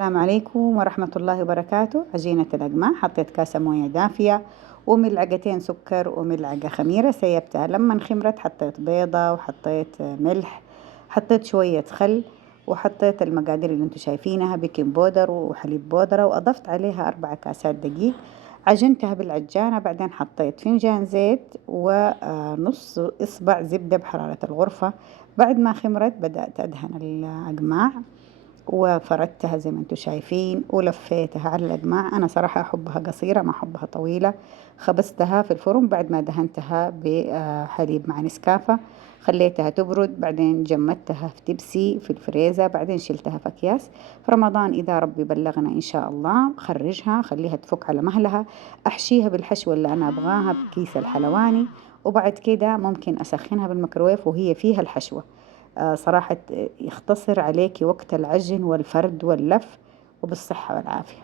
السلام عليكم ورحمة الله وبركاته. عجينة الأقماع، حطيت كاسة موية دافية وملعقتين سكر وملعقة خميرة، سيبتها لما انخمرت حطيت بيضة وحطيت ملح، حطيت شوية خل، وحطيت المقادير اللي انتم شايفينها، بيكنج بودر وحليب بودرة، وأضفت عليها 4 كاسات دقيق. عجنتها بالعجانة، بعدين حطيت فنجان زيت ونص إصبع زبدة بحرارة الغرفة. بعد ما خمرت بدأت أدهن الأقماع وفردتها زي ما انتم شايفين ولفيتها على الأقماع. أنا صراحة أحبها قصيرة، ما أحبها طويلة. خبزتها في الفرن بعد ما دهنتها بحليب مع نسكافة، خليتها تبرد، بعدين جمدتها في تبسي في الفريزر، بعدين شلتها في أكياس. في رمضان إذا ربي بلغنا إن شاء الله خرجها، خليها تفك على مهلها، أحشيها بالحشوة اللي أنا أبغاها بكيس الحلواني، وبعد كده ممكن أسخنها بالميكروويف وهي فيها الحشوة. صراحة يختصر عليك وقت العجن والفرد واللف، وبالصحة والعافية.